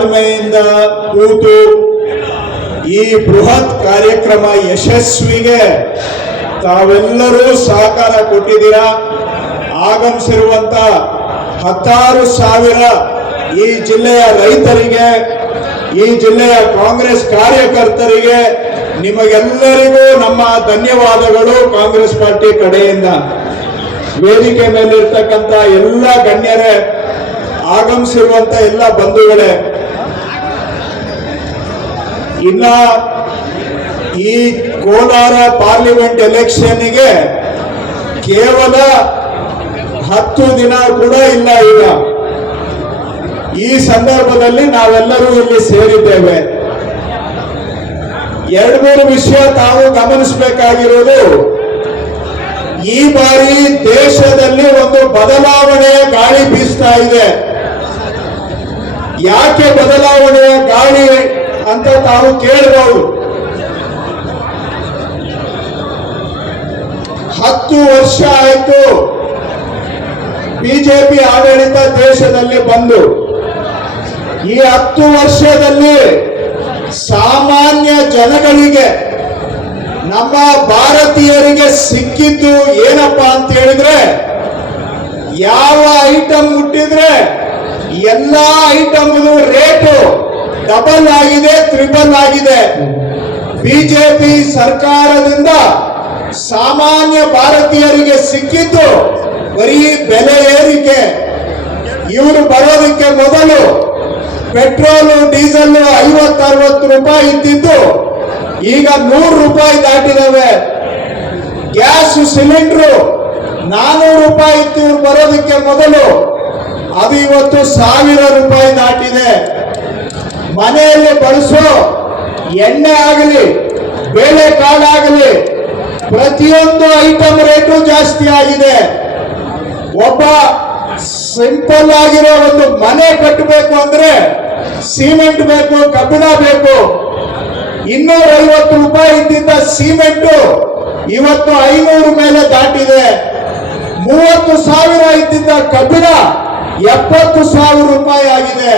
ತಾಳ್ಮೆಯಿಂದ ಕೂತು ಈ ಬೃಹತ್ ಕಾರ್ಯಕ್ರಮ ಯಶಸ್ವಿಗೆ ತಾವೆಲ್ಲರೂ ಸಹಕಾರ ಕೊಟ್ಟಿದ್ದೀರಾ? ಆಗಮಿಸಿರುವಂತ ಹತ್ತಾರು ಸಾವಿರ ಈ ಜಿಲ್ಲೆಯ ರೈತರಿಗೆ, ಈ ಜಿಲ್ಲೆಯ ಕಾಂಗ್ರೆಸ್ ಕಾರ್ಯಕರ್ತರಿಗೆ ನಿಮಗೆಲ್ಲರಿಗೂ ನಮ್ಮ ಧನ್ಯವಾದಗಳು ಕಾಂಗ್ರೆಸ್ ಪಾರ್ಟಿ ಕಡೆಯಿಂದ. ವೇದಿಕೆ ಮೇಲಿರ್ತಕ್ಕಂಥ ಎಲ್ಲ ಗಣ್ಯರೇ ಆಗಮಿಸಿರುವಂತ ಎಲ್ಲ ಬಂಧುಗಳೇ ಇನ್ನ ಈ ಕೋಲಾರ ಪಾರ್ಲಿಮೆಂಟ್ ಎಲೆಕ್ಷನ್ಗೆ ಕೇವಲ ಹತ್ತು ದಿನ ಕೂಡ ಇಲ್ಲ ಈಗ. ಈ ಸಂದರ್ಭದಲ್ಲಿ ನಾವೆಲ್ಲರೂ ಇಲ್ಲಿ ಸೇರಿದ್ದೇವೆ. ಎರಡು ಮೂರು ವಿಷಯ ತಾವು ಗಮನಿಸಬೇಕಾಗಿರೋದು, ಈ ಬಾರಿ ದೇಶದಲ್ಲಿ ಒಂದು ಬದಲಾವಣೆಯ ಗಾಳಿ ಬೀಸ್ತಾ ಇದೆ. ಯಾಕೆ ಬದಲಾವಣೆಯ ಗಾಳಿ ಅಂತ ತಾವು ಕೇಳಬಹುದು ಹತ್ತು ವರ್ಷ ಆಯ್ತು. ಬಿಜೆಪಿ ಆಡಳಿತ ದೇಶದಲ್ಲಿ ಬಂದು. ಈ ಹತ್ತು ವರ್ಷದಲ್ಲಿ ಸಾಮಾನ್ಯ ಜನಗಳಿಗೆ, ನಮ್ಮ ಭಾರತೀಯರಿಗೆ ಸಿಕ್ಕಿದ್ದು ಏನಪ್ಪ ಅಂತ ಹೇಳಿದ್ರೆ, ಯಾವ ಐಟಮ್ ಮುಟ್ಟಿದ್ರೆ ಎಲ್ಲಾ ಐಟಮ್ ರೇಟು ಡಬಲ್ ಆಗಿದೆ, ತ್ರಿಬಲ್ ಆಗಿದೆ. ಬಿಜೆಪಿ ಸರ್ಕಾರದಿಂದ ಸಾಮಾನ್ಯ ಭಾರತೀಯರಿಗೆ ಸಿಕ್ಕಿದ್ದು ಬರೀ ಬೆಲೆ ಏರಿಕೆ. ಇವರು ಬರೋದಕ್ಕೆ ಮೊದಲು ಪೆಟ್ರೋಲು ಡೀಸೆಲ್ ಐವತ್ತು ಅರವತ್ತು ರೂಪಾಯಿ ಇದ್ದಿದ್ದು ಈಗ ನೂರು ರೂಪಾಯಿ ದಾಟಿದಾವೆ. ಗ್ಯಾಸ್ ಸಿಲಿಂಡರ್ ನಾನೂರು ರೂಪಾಯಿ ಇತ್ತು ಬರೋದಕ್ಕೆ ಮೊದಲು ಅದು ಇವತ್ತು ಸಾವಿರ ರೂಪಾಯಿ ದಾಟಿದೆ. ಮನೆಯಲ್ಲಿ ಬಳಸೋ ಎಣ್ಣೆ ಆಗಲಿ, ಬೇಳೆ ಕಾಳಾಗಲಿ, ಪ್ರತಿಯೊಂದು ಐಟಮ್ ರೇಟು ಜಾಸ್ತಿ ಆಗಿದೆ. ಒಬ್ಬ ಸಿಂಪಲ್ ಆಗಿರೋ ಒಂದು ಮನೆ ಕಟ್ಟಬೇಕು ಅಂದ್ರೆ ಸಿಮೆಂಟ್ ಬೇಕು, ಕಬ್ಬಿಣ ಬೇಕು. ಇನ್ನೂರ ಐವತ್ತು ರೂಪಾಯಿ ಇದ್ದಿದ್ದ ಸಿಮೆಂಟು ಇವತ್ತು ಐನೂರು ಮೇಲೆ ದಾಟಿದೆ. ಮೂವತ್ತು ಸಾವಿರ ಇದ್ದಿದ್ದ ಕಬ್ಬಿಣ ಎಪ್ಪತ್ತು ಸಾವಿರ ರೂಪಾಯಿ ಆಗಿದೆ.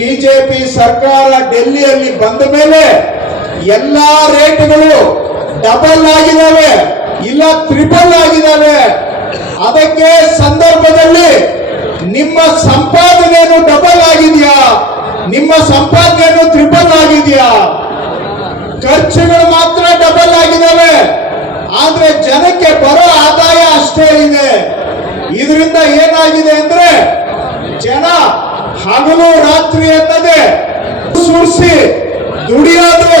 ಬಿಜೆಪಿ ಸರ್ಕಾರ ಡೆಲ್ಲಿಯಲ್ಲಿ ಬಂದ ಮೇಲೆ ಎಲ್ಲಾ ರೇಟ್ಗಳು ಡಬಲ್ ಆಗಿದ್ದಾವೆ ಇಲ್ಲ ತ್ರಿಬಲ್ ಆಗಿದಾವೆ. ಅದಕ್ಕೆ ಸಂದರ್ಭದಲ್ಲಿ ನಿಮ್ಮ ಸಂಪಾದನೆಯನ್ನು ಡಬಲ್ ಆಗಿದೆಯಾ? ನಿಮ್ಮ ಸಂಪಾದನೆಯನ್ನು ತ್ರಿಬಲ್ ಆಗಿದೆಯಾ? ಖರ್ಚುಗಳು ಮಾತ್ರ ಡಬಲ್ ಆಗಿದ್ದಾವೆ ಆದ್ರೆ ಜನಕ್ಕೆ ಬರೋ ಆದಾಯ ಅಷ್ಟೇ ಇದೆ. ಇದರಿಂದ ಏನಾಗಿದೆ ಅಂದ್ರೆ ಜನ ಹಗಲು ರಾತ್ರಿ ಎನ್ನದೆ ಸುರಿಸಿ ದುಡಿಯೋದು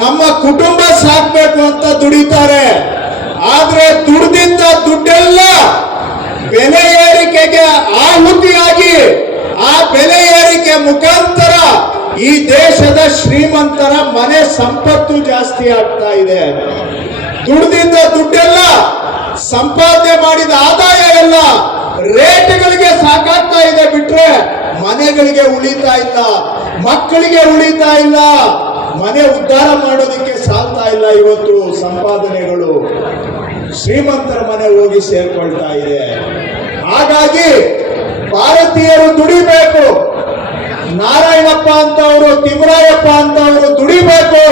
ನಮ್ಮ ಕುಟುಂಬ ಸಾಕ್ಬೇಕು ಅಂತ ದುಡಿತಾರೆ. ಆದ್ರೆ ದುಡ್ದಿದ್ದ ದುಡ್ಡೆಲ್ಲ ಬೆಲೆ ಏರಿಕೆಗೆ ಆಹುತಿಯಾಗಿ ಆ ಬೆಲೆ ಏರಿಕೆ ಮುಖಾಂತರ ಈ ದೇಶದ ಶ್ರೀಮಂತರ ಮನೆ ಸಂಪತ್ತು ಜಾಸ್ತಿ ಆಗ್ತಾ ಇದೆ. ದುಡ್ದಿದ್ದ ದುಡ್ಡೆಲ್ಲ ಸಂಪಾದನೆ ಮಾಡಿದ ಆದಾಯ ಎಲ್ಲ ರೇಟ್ಗಳಿಗೆ ಸಾಕಾಗ್ತಾ ಇದೆ ಬಿಟ್ರೆ ಮನೆಗಳಿಗೆ ಉಳಿತಾ ಇಲ್ಲ, ಮಕ್ಕಳಿಗೆ ಉಳಿತಾ ಇಲ್ಲ, ಮನೆ ಉದ್ಧಾರ ಮಾಡೋದಕ್ಕೆ ಸಾಲ್ತಾ ಇಲ್ಲ ಇವತ್ತು ಸಂಪಾದನೆಗಳು. ಶ್ರೀಮಂತರ ಮನೆ ಹೋಗಿ ಸೇರ್ಕೊಳ್ತಾ ಇದೆ. ಹಾಗಾಗಿ ಭಾರತೀಯರು ದುಡಿಬೇಕು. ನಾರಾಯಣಪ್ಪ ಅಂತವರು, ತಿಮ್ಮರಾಯಪ್ಪ ಅಂತವರು ದುಡಿಬೇಕು.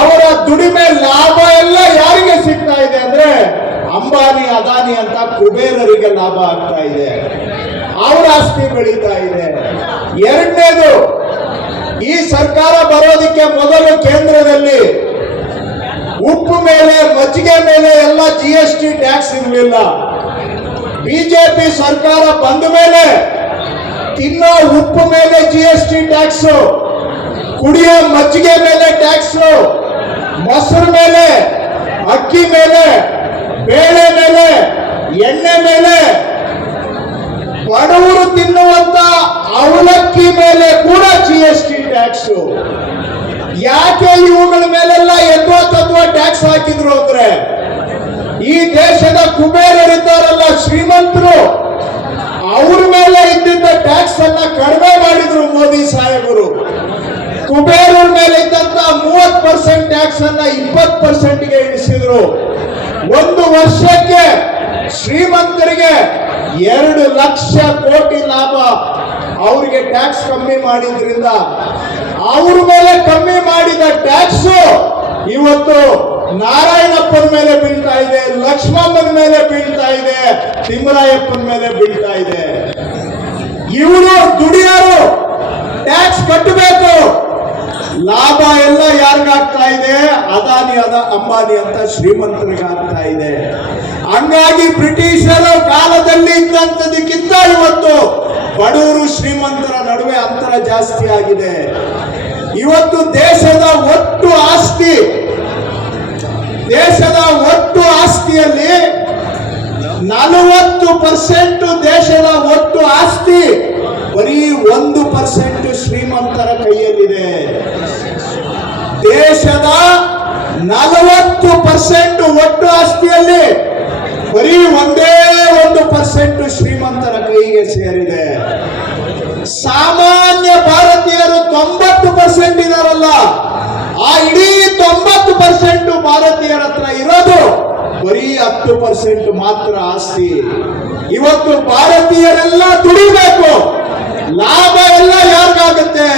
ಅವರ ದುಡಿಮೆ ಲಾಭ ಎಲ್ಲ ಯಾರಿಗೆ ಸಿಗ್ತಾ ಇದೆ ಅಂದ್ರೆ ಅಂಬಾನಿ, ಅದಾನಿ ಅಂತ ಕುಬೇರರಿಗೆ ಲಾಭ ಆಗ್ತಾ ಇದೆ. ಅವರ ಆಸ್ತಿ ಬೆಳೀತಾ ಇದೆ. ಎರಡನೇದು, ಈ ಸರ್ಕಾರ ಬರೋದಕ್ಕೆ ಮೊದಲು ಕೇಂದ್ರದಲ್ಲಿ ಉಪ್ಪು ಮೇಲೆ, ಮಜ್ಜಿಗೆ ಮೇಲೆ ಎಲ್ಲ ಜಿ ಎಸ್ ಟಿ ಟ್ಯಾಕ್ಸ್ ಇರಲಿಲ್ಲ. ಬಿಜೆಪಿ ಸರ್ಕಾರ ಬಂದ ಮೇಲೆ ತಿನ್ನೋ ಉಪ್ಪು ಮೇಲೆ ಜಿ ಎಸ್ ಟಿ ಟ್ಯಾಕ್ಸ್ ಕುಡಿಯೋ ಮಜ್ಜಿಗೆ ಮೇಲೆ ಟ್ಯಾಕ್ಸ್ ಮೊಸರು ಮೇಲೆ, ಅಕ್ಕಿ ಮೇಲೆ ಬೇಳೆ ಮೇಲೆ ಎಣ್ಣೆ ಮೇಲೆ ಬಡವರು ತಿನ್ನುವಂತ ಅವಲಕ್ಕಿ ಮೇಲೆ ಕೂಡ ಜಿ ಎಸ್ ಟಿ ಟ್ಯಾಕ್ಸ್ ಯಾಕೆ ಇವುಗಳ ಮೇಲೆಲ್ಲ ಎದ್ವಾ ತದ್ವಾ ಟ್ಯಾಕ್ಸ್ ಹಾಕಿದ್ರು ಅಂದ್ರೆ, ಈ ದೇಶದ ಕುಬೇರರಿದ್ದಾರಲ್ಲ ಶ್ರೀಮಂತರು, ಅವ್ರ ಮೇಲೆ ಇದ್ದಿದ್ದ ಟ್ಯಾಕ್ಸ್ ಅನ್ನ ಕಡಿಮೆ ಮಾಡಿದ್ರು ಮೋದಿ ಸಾಹೇಬರು. ಕುಬೇರರ ಮೇಲೆ ಇದ್ದಂತ ಮೂವತ್ ಪರ್ಸೆಂಟ್ ಟ್ಯಾಕ್ಸ್ ಅನ್ನ ಇಪ್ಪತ್ ಪರ್ಸೆಂಟ್ಗೆ ಇಳಿಸಿದ್ರು. ಒಂದು ವರ್ಷಕ್ಕೆ ಶ್ರೀಮಂತರಿಗೆ ಎರಡು ಲಕ್ಷ ಕೋಟಿ ಲಾಭ ಅವರಿಗೆ ಟ್ಯಾಕ್ಸ್ ಕಮ್ಮಿ ಮಾಡಿದ್ರಿಂದ ಅವ್ರ ಮೇಲೆ ಕಮ್ಮಿ ಮಾಡಿದ ಟ್ಯಾಕ್ಸ್ ಇವತ್ತು ನಾರಾಯಣಪ್ಪನ ಮೇಲೆ ಬೀಳ್ತಾ ಇದೆ, ಲಕ್ಷ್ಮಮ್ಮನ ಮೇಲೆ ಬೀಳ್ತಾ ಇದೆ, ತಿಮ್ಮರಾಯಪ್ಪನ ಮೇಲೆ ಬೀಳ್ತಾ ಇದೆ. ಇವರು ದುಡಿಯೋರು ಟ್ಯಾಕ್ಸ್ ಕಟ್ಟಬೇಕು. ಲಾಭ ಎಲ್ಲ ಯಾರಿಗಾಗ್ತಾ ಇದೆ? ಅದಾನಿ ಅದ ಅಂಬಾನಿ ಅಂತ ಶ್ರೀಮಂತರಿಗಾಗ್ತಾ ಇದೆ. ಹಂಗಾಗಿ ಬ್ರಿಟಿಷರ ಕಾಲದಲ್ಲಿ ಇದ್ದಂತದಕ್ಕಿಂತ ಇವತ್ತು ಬಡವರು ಶ್ರೀಮಂತರ ನಡುವೆ ಅಂತರ ಜಾಸ್ತಿ ಆಗಿದೆ. ಇವತ್ತು ದೇಶದ ಒಟ್ಟು ಆಸ್ತಿ, ದೇಶದ ಒಟ್ಟು ಆಸ್ತಿಯಲ್ಲಿ ನಲವತ್ತು ಪರ್ಸೆಂಟ್ ದೇಶದ ಒಟ್ಟು ಆಸ್ತಿ, ಬರೀ ಒಂದು ಪರ್ಸೆಂಟ್ ಶ್ರೀಮಂತರ ಕೈಯಲ್ಲಿದೆ. ದೇಶದ ನಲವತ್ತು ಪರ್ಸೆಂಟ್ ಒಟ್ಟು ಆಸ್ತಿಯಲ್ಲಿ ಬರೀ ಒಂದೇ ಒಂದು ಪರ್ಸೆಂಟ್ ಶ್ರೀಮಂತರ ಕೈಗೆ ಸೇರಿದೆ. ಸಾಮಾನ್ಯ ಭಾರತೀಯರು ತೊಂಬತ್ತು ಪರ್ಸೆಂಟ್ ಇದಾರಲ್ಲ, ಆ ಇಡೀ ತೊಂಬತ್ತು ಪರ್ಸೆಂಟ್ ಭಾರತೀಯರ ಹತ್ರ ಇರೋದು ಬರೀ ಹತ್ತು ಪರ್ಸೆಂಟ್ ಮಾತ್ರ ಆಸ್ತಿ. ಇವತ್ತು ಭಾರತೀಯರೆಲ್ಲ ದುಡಿಬೇಕು, ಲಾಭ ಎಲ್ಲ ಯಾರಿಗಾಗುತ್ತೆ?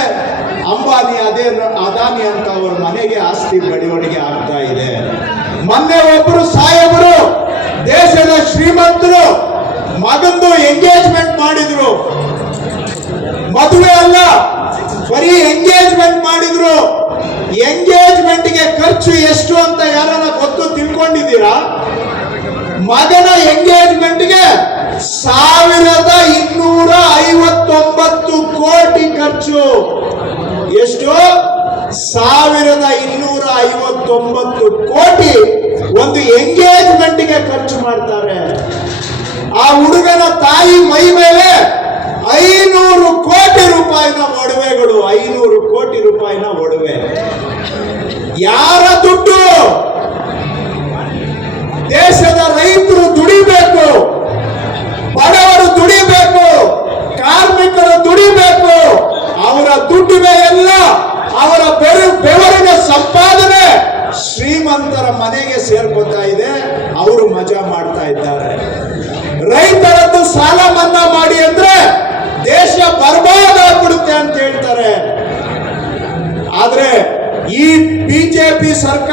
ಅಂಬಾನಿ ಅದೇ ಅದಾನಿ ಅಂತ ಅವ್ರ ಮನೆಗೆ ಆಸ್ತಿ ಬೆಳವಣಿಗೆ ಆಗ್ತಾ ಇದೆ. ಮೊನ್ನೆ ಒಬ್ಬರು ಸಾಹೇಬರು ದೇಶದ ಶ್ರೀಮಂತರು ಮಗಂದು ಎಂಗೇಜ್ಮೆಂಟ್ ಮಾಡಿದ್ರು. ಮದುವೆ ಅಲ್ಲ, ಬರೀ ಎಂಗೇಜ್ಮೆಂಟ್ ಮಾಡಿದ್ರು. ಎಂಗೇಜ್ಮೆಂಟ್ಗೆ ಖರ್ಚು ಎಷ್ಟು ಅಂತ ಯಾರನ್ನ ಗೊತ್ತು ತಿಳ್ಕೊಂಡಿದ್ದೀರಾ? ಮಗನ ಎಂಗೇಜ್ಮೆಂಟ್ಗೆ ಸಾವಿರದ ಇನ್ನೂರ ಐವತ್ತೊಂಬತ್ತು ಕೋಟಿ ಖರ್ಚು. ಎಷ್ಟು? ಸಾವಿರದ ಇನ್ನೂರ ಐವತ್ತೊಂಬತ್ತು ಕೋಟಿ ಒಂದು ಎಂಗೇಜ್ಮೆಂಟ್ಗೆ ಖರ್ಚು ಮಾಡ್ತಾರೆ. ಆ ಹುಡುಗನ ತಾಯಿ ಮೈ ಮೇಲೆ ಐನೂರು ಕೋಟಿ ರೂಪಾಯಿನ ಒಡವೆಗಳು, ಐನೂರು ಕೋಟಿ ರೂಪಾಯಿನ ಒಡವೆ. ಯಾರ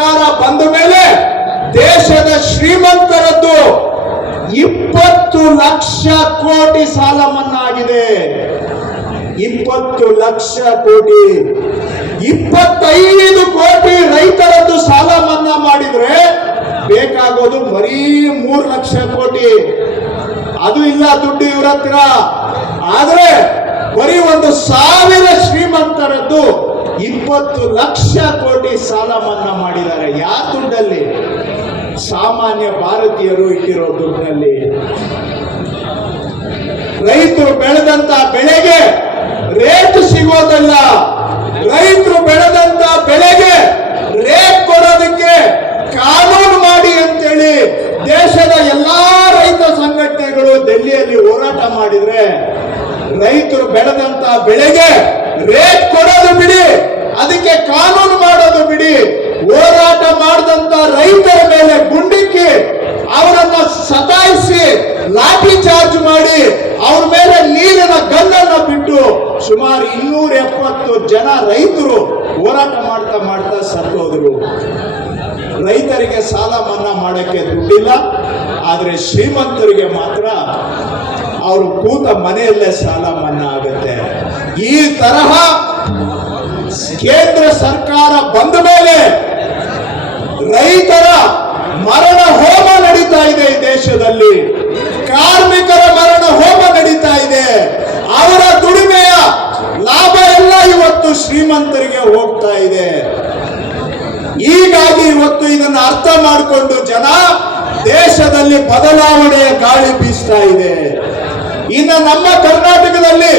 ಸರ್ಕಾರ ಬಂದ ಮೇಲೆ ದೇಶದ ಶ್ರೀಮಂತರದ್ದು ಇಪ್ಪತ್ತು ಲಕ್ಷ ಕೋಟಿ ಸಾಲ ಮನ್ನಾ ಆಗಿದೆ ಇಪ್ಪತ್ತು ಲಕ್ಷ ಕೋಟಿ. ಇಪ್ಪತ್ತೈದು ಕೋಟಿ ರೈತರದ್ದು ಸಾಲ ಮನ್ನಾ ಮಾಡಿದ್ರೆ ಬೇಕಾಗೋದು ಬರೀ ಮೂರು ಲಕ್ಷ ಕೋಟಿ. ಅದು ಇಲ್ಲ ದುಡ್ಡು ಇವ್ರ ಹತ್ರ. ಆದ್ರೆ ಬರೀ ಒಂದು ಸಾವಿರ ಶ್ರೀಮಂತರದ್ದು ಇಪ್ಪತ್ತು ಲಕ್ಷ ಕೋಟಿ ಸಾಲ ಮನ್ನಾ ಮಾಡಿದ್ದಾರೆ. ಯಾವ ದುಡ್ಡಲ್ಲಿ? ಸಾಮಾನ್ಯ ಭಾರತೀಯರು ಇಟ್ಟಿರೋ ದುಡ್ಡಿನಲ್ಲಿ ರೈತರು ಬೆಳೆದಂತ ಬೆಳೆಗೆ ರೇಟ್ ಸಿಗೋದಲ್ಲ. ರೈತರು ಬೆಳೆದಂತ ಬೆಳೆಗೆ ರೇಟ್ ಕೊಡೋದಕ್ಕೆ ಕಾನೂನು ಮಾಡಿ ಅಂತೇಳಿ ದೇಶದ ಎಲ್ಲಾ ರೈತ ಸಂಘಟನೆಗಳು ದೆಹಲಿಯಲ್ಲಿ ಹೋರಾಟ ಮಾಡಿದ್ರೆ ರೈತರು ಬೆಳೆದಂತ ಬೆಳೆಗೆ ರೇಟ್ ಕೊಡೋದು ಬಿಡಿ. ಅದಕ್ಕೆ ಕಾನೂನು ಮಾಡೋದು ಬಿಡಿ. ಹೋರಾಟ ಮಾಡಿದಂತ ರೈತರ ಮೇಲೆ ಗುಂಡಿಕ್ಕಿ ಅವರನ್ನ ಸತಾಯಿಸಿ, ಲಾಠಿ ಚಾರ್ಜ್ ಮಾಡಿ, ಅವ್ರ ಮೇಲೆ ನೀರಿನ ಗಲ್ಲನ್ನ ಬಿಟ್ಟು ಸುಮಾರು ಇನ್ನೂರ ಎಪ್ಪತ್ತು ಜನ ರೈತರು ಹೋರಾಟ ಮಾಡ್ತಾ ಮಾಡ್ತಾ ಸತ್ತೋದ್ರು. ರೈತರಿಗೆ ಸಾಲ ಮನ್ನಾ ಮಾಡಕ್ಕೆ ದುಡ್ಡಿಲ್ಲ, ಆದ್ರೆ ಶ್ರೀಮಂತರಿಗೆ ಮಾತ್ರ ಅವರು ಕೂತ ಮನೆಯಲ್ಲೇ ಸಾಲ ಮನ್ನಾ ಆಗುತ್ತೆ. ಈ ತರಹ ಕೇಂದ್ರ ಸರ್ಕಾರ ಬಂದ ಮೇಲೆ ರೈತರ ಮರಣ ಹೋಮ ನಡೀತಾ ಇದೆ ಈ ದೇಶದಲ್ಲಿ. ಕಾರ್ಮಿಕರ ಮರಣ ಹೋಮ ನಡೀತಾ ಇದೆ. ಅವರ ದುಡಿಮೆಯ ಲಾಭ ಎಲ್ಲ ಇವತ್ತು ಶ್ರೀಮಂತರಿಗೆ ಹೋಗ್ತಾ ಇದೆ. ಹೀಗಾಗಿ ಇವತ್ತು ಇದನ್ನು ಅರ್ಥ ಮಾಡಿಕೊಂಡು ಜನ ದೇಶದಲ್ಲಿ ಬದಲಾವಣೆಯ ಗಾಳಿ ಬೀಸ್ತಾ ಇದೆ. ಇನ್ನು ನಮ್ಮ ಕರ್ನಾಟಕದಲ್ಲಿ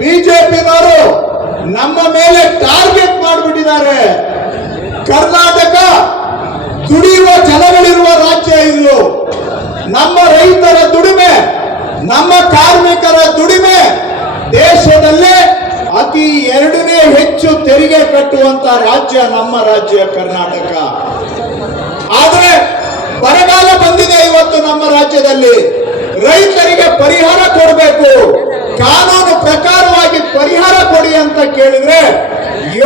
ಬಿಜೆಪಿನವರು ನಮ್ಮ ಮೇಲೆ ಟಾರ್ಗೆಟ್ ಮಾಡಿಬಿಟ್ಟಿದ್ದಾರೆ. ಕರ್ನಾಟಕ ದುಡಿಯುವ ಜನಗಳಿರುವ ರಾಜ್ಯ ಇದು. ನಮ್ಮ ರೈತರ ದುಡಿಮೆ, ನಮ್ಮ ಕಾರ್ಮಿಕರ ದುಡಿಮೆ ದೇಶದಲ್ಲೇ ಅತಿ ಎರಡನೇ ಹೆಚ್ಚು ತೆರಿಗೆ ಕಟ್ಟುವಂತ ರಾಜ್ಯ ನಮ್ಮ ರಾಜ್ಯ ಕರ್ನಾಟಕ. ಆದರೆ ಬರಗಾಲ ಬಂದಿದೆ ಇವತ್ತು ನಮ್ಮ ರಾಜ್ಯದಲ್ಲಿ. ರೈತರಿಗೆ ಪರಿಹಾರ ಕೊಡಬೇಕು. ಕಾನೂನು ತಕ್ಷಣವಾಗಿ ಪರಿಹಾರ ಕೊಡಿ ಅಂತ ಕೇಳಿದ್ರೆ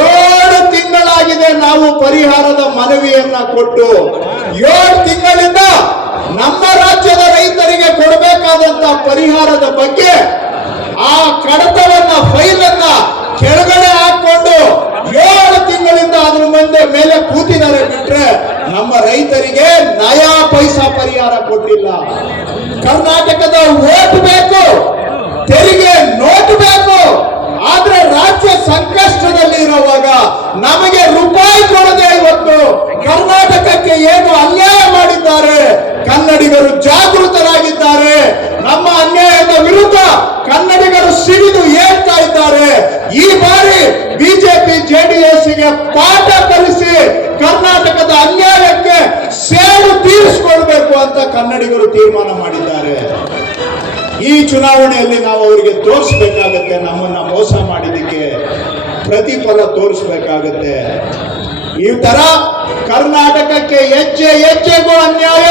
ಏಳು ತಿಂಗಳಾಗಿದೆ ನಾವು ಪರಿಹಾರದ ಮನವಿಯನ್ನ ಕೊಟ್ಟು ಏಳು ತಿಂಗಳಿಂದ ನಮ್ಮ ರಾಜ್ಯದ ರೈತರಿಗೆ ಕೊಡಬೇಕಾದಂತ ಪರಿಹಾರದ ಬಗ್ಗೆ ಆ ಕಡತವನ್ನ ಫೈಲ್ ಅನ್ನ ಕೆಳಗಡೆ ಹಾಕೊಂಡು ಏಳು ತಿಂಗಳಿಂದ ಅದ್ರ ಮುಂದೆ ಮೇಲೆ ಕೂತಿದ್ದಾರೆ ಬಿಟ್ರೆ ನಮ್ಮ ರೈತರಿಗೆ ನಯಾ ಪೈಸಾ ಪರಿಹಾರ ಕೊಟ್ಟಿಲ್ಲ ಕರ್ನಾಟಕದ ಓಟ್ ಬೇಕು. ತೆರಿಗೆ ನೋಟ್ ಬೇಕು. ಆದ್ರೆ ರಾಜ್ಯ ಸಂಕಷ್ಟದಲ್ಲಿ ಇರುವಾಗ ನಮಗೆ ರೂಪಾಯಿ ಕೊಡದೆ ಇವತ್ತು ಕರ್ನಾಟಕಕ್ಕೆ ಏನು ಅನ್ಯಾಯ ಮಾಡಿದ್ದಾರೆ? ಕನ್ನಡಿಗರು ಜಾಗೃತರಾಗಿದ್ದಾರೆ. ನಮ್ಮ ಅನ್ಯಾಯದ ವಿರುದ್ಧ ಕನ್ನಡಿಗರು ಸಿಡಿದು ಏಳ್ತಾ ಇದ್ದಾರೆ. ಈ ಬಾರಿ ಬಿಜೆಪಿ ಜೆಡಿಎಸ್ಗೆ ಪಾಠ ಕಲಿಸಿ ಕರ್ನಾಟಕದ ಅನ್ಯಾಯಕ್ಕೆ ಸೇಡು ತೀರಿಸಿಕೊಳ್ಬೇಕು ಅಂತ ಕನ್ನಡಿಗರು ತೀರ್ಮಾನ ಮಾಡಿದ್ದಾರೆ. ಈ ಚುನಾವಣೆಯಲ್ಲಿ ನಾವು ಅವರಿಗೆ ತೋರಿಸ್ಬೇಕಾಗತ್ತೆ, ನಮ್ಮನ್ನ ಮೋಸ ಮಾಡಿದಕ್ಕೆ ಪ್ರತಿಫಲ ತೋರಿಸ್ಬೇಕಾಗತ್ತೆ. ಈ ತರ ಕರ್ನಾಟಕಕ್ಕೆ ಹೆಜ್ಜೆ, ಹೆಜ್ಜೆಗೂ ಅನ್ಯಾಯ.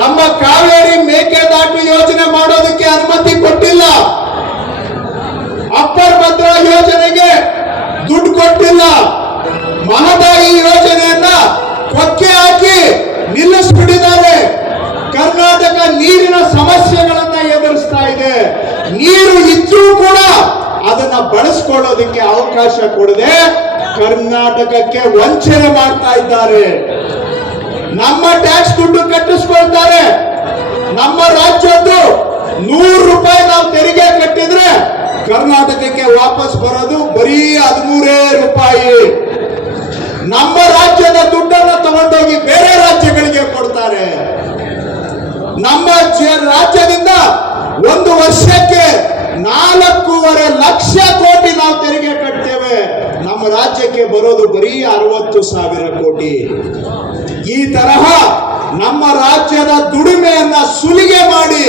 ನಮ್ಮ ಕಾವೇರಿ ಮೇಕೆದಾಟು ಯೋಜನೆ ಮಾಡೋದಕ್ಕೆ ಅನುಮತಿ ಕೊಟ್ಟಿಲ್ಲ. ಅಪ್ಪರ್ ಭದ್ರಾ ಯೋಜನೆಗೆ ದುಡ್ಡು ಕೊಟ್ಟಿಲ್ಲ. ಮಹದಾಯಿ ಯೋಜನೆಯನ್ನ ಕೊಕ್ಕೆ ಹಾಕಿ ನಿಲ್ಲಿಸ್ಬಿಟ್ಟಿದ್ದಾರೆ. ಕರ್ನಾಟಕ ನೀರಿನ ಸಮಸ್ಯೆಗಳನ್ನ ಎದುರಿಸ್ತಾ ಇದೆ. ನೀರು ಇದ್ರೂ ಕೂಡ ಅದನ್ನ ಬಳಸ್ಕೊಳ್ಳೋದಕ್ಕೆ ಅವಕಾಶ ಕೊಡದೆ ಕರ್ನಾಟಕಕ್ಕೆ ವಂಚನೆ ಮಾಡ್ತಾ ಇದ್ದಾರೆ. ನಮ್ಮ ಟ್ಯಾಕ್ಸ್ ದುಡ್ಡು ಕಟ್ಟಿಸ್ಕೊಳ್ತಾರೆ. ನಮ್ಮ ರಾಜ್ಯದ್ದು ನೂರು ರೂಪಾಯಿ ನಾವು ತೆರಿಗೆ ಕಟ್ಟಿದ್ರೆ ಕರ್ನಾಟಕಕ್ಕೆ ವಾಪಸ್ ಬರೋದು ಬರೀ ಹದಿಮೂರೇ ರೂಪಾಯಿ. ನಮ್ಮ ರಾಜ್ಯದ ದುಡ್ಡನ್ನು ತಗೊಂಡೋಗಿ ಬೇರೆ ರಾಜ್ಯಗಳಿಗೆ ಕೊಡ್ತಾರೆ. ನಮ್ಮ ರಾಜ್ಯದಿಂದ ಒಂದು ವರ್ಷಕ್ಕೆ ನಾಲ್ಕೂವರೆ ಲಕ್ಷ ಕೋಟಿ ನಾವು ತೆರಿಗೆ ಕಟ್ತೇವೆ. ನಮ್ಮ ರಾಜ್ಯಕ್ಕೆ ಬರೋದು ಬರೀ ಅರವತ್ತು ಸಾವಿರ ಕೋಟಿ. ಈ ತರಹ ನಮ್ಮ ರಾಜ್ಯದ ದುಡಿಮೆಯನ್ನ ಸುಲಿಗೆ ಮಾಡಿ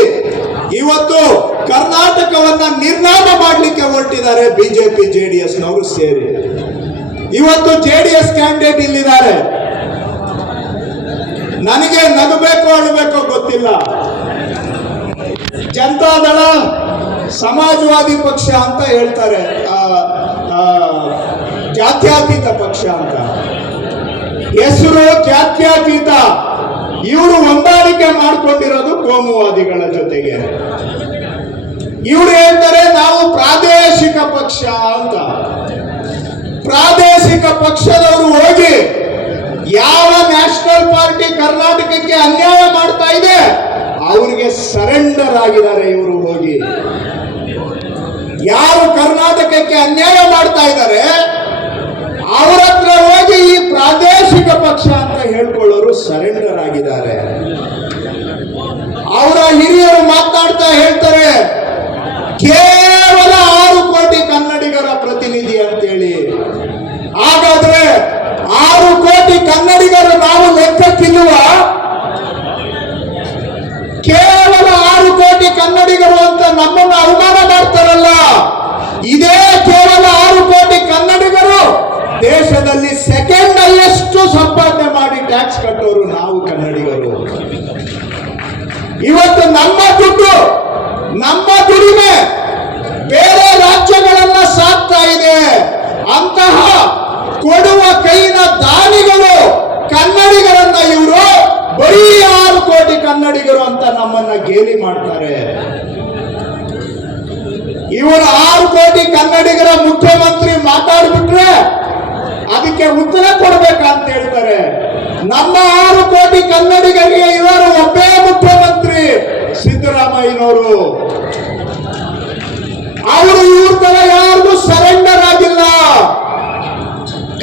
ಇವತ್ತು ಕರ್ನಾಟಕವನ್ನ ನಿರ್ನಾಮ ಮಾಡಲಿಕ್ಕೆ ಹೊರಟಿದ್ದಾರೆ ಬಿಜೆಪಿ ಜೆಡಿಎಸ್ ನವರು ಸೇರಿ. ಇವತ್ತು ಜೆಡಿಎಸ್ ಕ್ಯಾಂಡಿಡೇಟ್ ಇಲ್ಲಿದ್ದಾರೆ. ನನಗೆ ನಗಬೇಕು ಅಳಬೇಕೋ ಗೊತ್ತಿಲ್ಲ. ಜನತಾದಳ ಸಮಾಜವಾದಿ ಪಕ್ಷ ಅಂತ ಹೇಳ್ತಾರೆ. ಜಾತ್ಯತೀತ ಪಕ್ಷ ಅಂತ. ಹೆಸರು ಜಾತ್ಯತೀತ. ಇವರು ಹೊಂದಾಣಿಕೆ ಮಾಡ್ಕೊಂಡಿರೋದು ಕೋಮುವಾದಿಗಳ ಜೊತೆಗೆ. ಇವರು ಹೇಳ್ತಾರೆ ನಾವು ಪ್ರಾದೇಶಿಕ ಪಕ್ಷ ಅಂತ. ಪ್ರಾದೇಶಿಕ ಪಕ್ಷದವರು ಹೋಗಿ ಯಾವ ನ್ಯಾಷನಲ್ ಪಾರ್ಟಿ ಕರ್ನಾಟಕಕ್ಕೆ ಅನ್ಯಾಯ ಮಾಡ್ತಾ ಇದೆ, ಅವರಿಗೆ ಸರೆಂಡರ್ ಆಗಿದ್ದಾರೆ ಇವರು ಹೋಗಿ. ಯಾರು ಕರ್ನಾಟಕಕ್ಕೆ ಅನ್ಯಾಯ ಮಾಡ್ತಾ ಇದ್ದಾರೆ, ಅವರ ಹತ್ರ ಹೋಗಿ ಈ ಪ್ರಾದೇಶಿಕ ಪಕ್ಷ ಅಂತ ಹೇಳ್ಕೊಳ್ಳೋರು ಸರೆಂಡರ್ ಆಗಿದ್ದಾರೆ ಅವರ ಹಿರಿಯರು ಮಾತನಾಡ್ತಾ ಹೇಳ್ತಾರೆ ಕೇವಲ ಆರು ಕೋಟಿ ಕನ್ನಡಿಗರ ಪ್ರತಿನಿಧಿ ಅಂತೇಳಿ ಹಾಗಾದ್ರೆ ಆರು ಕೋಟಿ ಕನ್ನಡಿಗರು ನಾವು ಲೆಕ್ಕಕ್ಕಿಲ್ವ ಕೇವಲ ಆರು ಕೋಟಿ ಕನ್ನಡಿಗರು ಅಂತ ನಮ್ಮನ್ನು ಅವಮಾನ ಮಾಡ್ತಾರಲ್ಲ ಇದೇ ಕೇವಲ ಆರು ಕೋಟಿ ಕನ್ನಡಿಗರು ದೇಶದಲ್ಲಿ ಸೆಕೆಂಡ್ ಹೈಯೆಸ್ಟ್ ಸಂಪಾದನೆ ಮಾಡಿ ಟ್ಯಾಕ್ಸ್ ಕಟ್ಟೋರು ನಾವು ಕನ್ನಡಿಗರು. ಇವತ್ತು ನಮ್ಮ ದುಡ್ಡು, ನಮ್ಮ ದುಡಿಮೆ ಬೇರೆ ರಾಜ್ಯಗಳನ್ನ ಸಾಕ್ತಾ ಇದೆ. ಅಂತಹ ಕೊಡುವ ಕೈನ ದಾನಿಗಳು ಕನ್ನಡಿಗರನ್ನ ಇವರು ಬರೀ ಆರು ಕೋಟಿ ಕನ್ನಡಿಗರು ಅಂತ ನಮ್ಮನ್ನ ಗೇಲಿ ಮಾಡ್ತಾರೆ. ಇವರು ಆರು ಕೋಟಿ ಕನ್ನಡಿಗರ ಮುಖ್ಯಮಂತ್ರಿ ಮಾತಾಡ್ಬಿಟ್ರೆ ಅದಕ್ಕೆ ಉತ್ತರ ಕೊಡ್ಬೇಕಂತ ಹೇಳ್ತಾರೆ. ನಮ್ಮ ಆರು ಕೋಟಿ ಕನ್ನಡಿಗರಿಗೆ ಇವರು ಒಬ್ಬೇ ಮುಖ್ಯಮಂತ್ರಿ ಸಿದ್ದರಾಮಯ್ಯನವರು. ಅವರು ಇವ್ರ ತರ ಯಾರಿಗೂ ಸರೆಂಡರ್ ಆಗಿಲ್ಲ.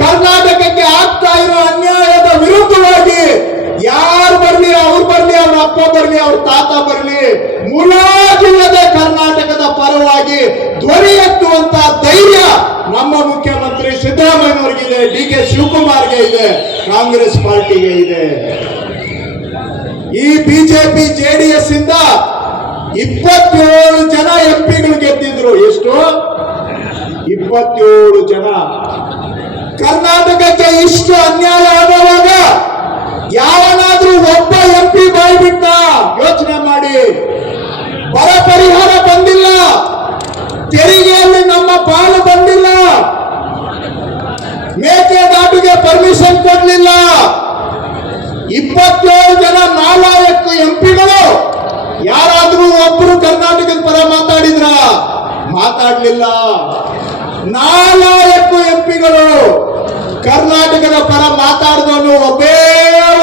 ಕರ್ನಾಟಕಕ್ಕೆ ಆಗ್ತಾ ಇರೋ ಅನ್ಯಾಯದ ವಿರುದ್ಧವಾಗಿ ಯಾರು ಬರ್ಲಿ, ಅವ್ರು ಬರ್ಲಿ, ಅವ್ರ ಅಪ್ಪ ಬರ್ಲಿ, ಅವ್ರ ತಾತ ಬರ್ಲಿ ಮುಲಾಜಿಲ್ಲದೆ ಕರ್ನಾಟಕದ ಪರವಾಗಿ ಧ್ವನಿ ಎತ್ತುವಂತ ಧೈರ್ಯ ನಮ್ಮ ಮುಖ್ಯಮಂತ್ರಿ ಸಿದ್ದರಾಮಯ್ಯನವರಿಗಿದೆ ಡಿ ಕೆ ಶಿವಕುಮಾರ್ಗೆ ಇದೆ, ಕಾಂಗ್ರೆಸ್ ಪಾರ್ಟಿಗೆ ಇದೆ. ಈ ಬಿಜೆಪಿ ಜೆಡಿಎಸ್ ಇಂದ ಇಪ್ಪತ್ತೇಳು ಜನ ಎಂಪಿಗಳು ಗೆದ್ದಿದ್ರು. ಎಷ್ಟು? ಇಪ್ಪತ್ತೇಳು ಜನ. ಕರ್ನಾಟಕಕ್ಕೆ ಇಷ್ಟು ಅನ್ಯಾಯ ಆಗುವಾಗ ಯಾವನಾದ್ರೂ ಒಬ್ಬ ಎಂಪಿ ಬಾಯ್ಬಿಟ್ಟ ಯೋಚನೆ ಮಾಡಿ. ಬರ ಪರಿಹಾರ ಬಂದಿಲ್ಲ. ತೆರಿಗೆಯಲ್ಲಿ ನಮ್ಮ ಪಾಲು ದಾಟಿಗೆ ಪರ್ಮಿಷನ್ ಕೊಡಲಿಲ್ಲ. ಇಪ್ಪತ್ತೇಳು ಜನ ನಾಲ್ಕು ಎಂಪಿಗಳು, ಯಾರಾದ್ರೂ ಒಬ್ರು ಕರ್ನಾಟಕದ ಪರ ಮಾತಾಡಿದ್ರ? ಮಾತಾಡ್ಲಿಲ್ಲ. ನಾಲ್ಕು ಎಂಪಿಗಳು, ಕರ್ನಾಟಕದ ಪರ ಮಾತಾಡಿದವನು ಒಬ್ಬೇ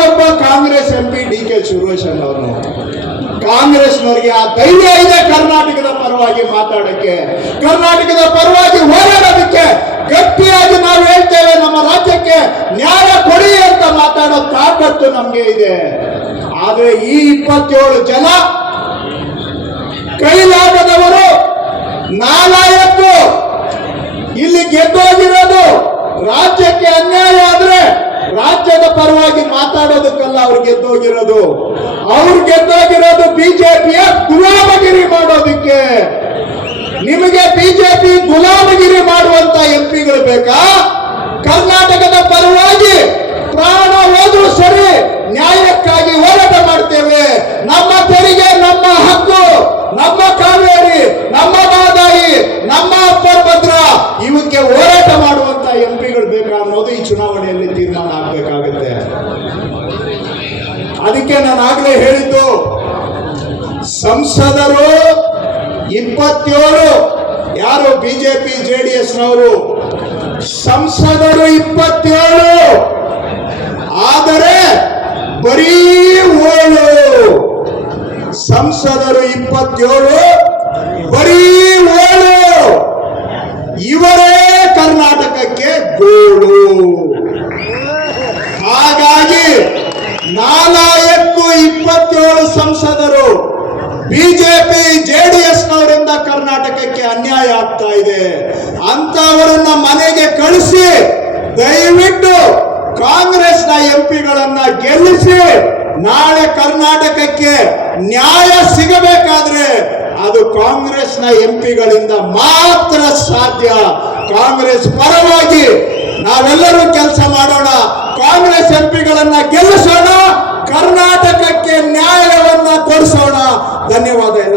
ಒಬ್ಬ Congress MP D K Suresh ಅವರು. ಕಾಂಗ್ರೆಸ್ನವರಿಗೆ ಆ ಧೈರ್ಯ ಇದೆ ಕರ್ನಾಟಕದ ಪರವಾಗಿ ಮಾತಾಡಕ್ಕೆ. ಕರ್ನಾಟಕದ ಪರವಾಗಿ ಹೋರಾಡೋದಕ್ಕೆ ಗಟ್ಟಿಯಾಗಿ ನಾವು ಹೇಳ್ತೇವೆ, ನಮ್ಮ ರಾಜ್ಯಕ್ಕೆ ನ್ಯಾಯ ಕೊಡಿ ಅಂತ ಮಾತಾಡೋ ತಾಕತ್ತು ನಮ್ಗೆ ಇದೆ. ಆದ್ರೆ ಈ ಇಪ್ಪತ್ತೇಳು ಜನ ಕೈಲಾಗದವರು ನಾಲಾಯತ್ತು. ಇಲ್ಲಿ ಗೆದ್ದೋಗಿರೋದು ರಾಜ್ಯಕ್ಕೆ ಅನ್ಯಾಯ ಆದ್ರೆ ರಾಜ್ಯದ ಪರವಾಗಿ ಮಾತಾಡೋದಕ್ಕಲ್ಲ ಅವ್ರು ಗೆದ್ದೋಗಿರೋದು. ಅವ್ರು ಗೆದ್ದೋಗಿರೋದು ಬಿಜೆಪಿಯ ಗುಲಾಮಗಿರಿ ಮಾಡೋದಕ್ಕೆ. ನಿಮಗೆ ಬಿಜೆಪಿ ಗುಲಾಮಗಿರಿ ಮಾಡುವಂತ ಎಂಪಿಗಳು ಬೇಕಾ? ಕರ್ನಾಟಕದ ಪರವಾಗಿ ಪ್ರಾಣ ಹೋದ್ರೂ ಸರಿ ನ್ಯಾಯಕ್ಕಾಗಿ ಹೋರಾಟ ಮಾಡ್ತೇವೆ. ನಮ್ಮ ತೆರಿಗೆ, ನಮ್ಮ ಹಕ್ಕು, ನಮ್ಮ ಕಾವೇರಿ, ನಮ್ಮ ಮಾದಾಯಿ ನಮ್ಮ ಅಪ್ಪ ಭದ್ರ ಇವಕ್ಕೆ ಹೋರಾಟ ಮಾಡುವಂತ ಎಂಪಿಗಳು ಬೇಕಾ ಅನ್ನೋದು ಈ ಚುನಾವಣೆಯಲ್ಲಿ ತೀರ್ಮಾನ ಆಗ್ಬೇಕಾಗುತ್ತೆ. ಅದಕ್ಕೆ ನಾನು ಆಗ್ಲೇ ಹೇಳಿದ್ದು, ಸಂಸದರು ಇಪ್ಪತ್ತೇಳು. ಯಾರು ಬಿಜೆಪಿ ಎಸ್ ನವರು ಸಂಸದರು ಇಪ್ಪತ್ತೇಳು. ಆದರೆ ಬರೀ ಓಳು ಸಂಸದರು ಇಪ್ಪತ್ತೇಳು, ಬರೀ ಓಳು ಇವರೇ ಕರ್ನಾಟಕಕ್ಕೆ ಗೋಳು. ಹಾಗಾಗಿ ನಾಲ್ಕು ಇಪ್ಪತ್ತೇಳು ಸಂಸದರು, ಬಿಜೆಪಿ, ಜೆಡಿಎಸ್ ಕರ್ನಾಟಕಕ್ಕೆ ಅನ್ಯಾಯ ಆಗ್ತಾ ಇದೆ. ಅಂತವರನ್ನ ಮನೆಗೆ ಕಳಿಸಿ, ದಯವಿಟ್ಟು ಕಾಂಗ್ರೆಸ್ನ ಎಂಪಿಗಳನ್ನ ಗೆಲ್ಲಿಸಿ, ನಾಳೆ ಕರ್ನಾಟಕಕ್ಕೆ ನ್ಯಾಯ ಸಿಗಬೇಕಾದ್ರೆ ಅದು ಕಾಂಗ್ರೆಸ್ನ ಎಂಪಿಗಳಿಂದ ಮಾತ್ರ ಸಾಧ್ಯ. ಕಾಂಗ್ರೆಸ್ ಪರವಾಗಿ ನಾವೆಲ್ಲರೂ ಕೆಲಸ ಮಾಡೋಣ. ಕಾಂಗ್ರೆಸ್ ಎಂಪಿಗಳನ್ನ ಗೆಲ್ಲಿಸೋಣ. ಕರ್ನಾಟಕಕ್ಕೆ ನ್ಯಾಯವನ್ನ ಕೊಡಿಸೋಣ. ಧನ್ಯವಾದ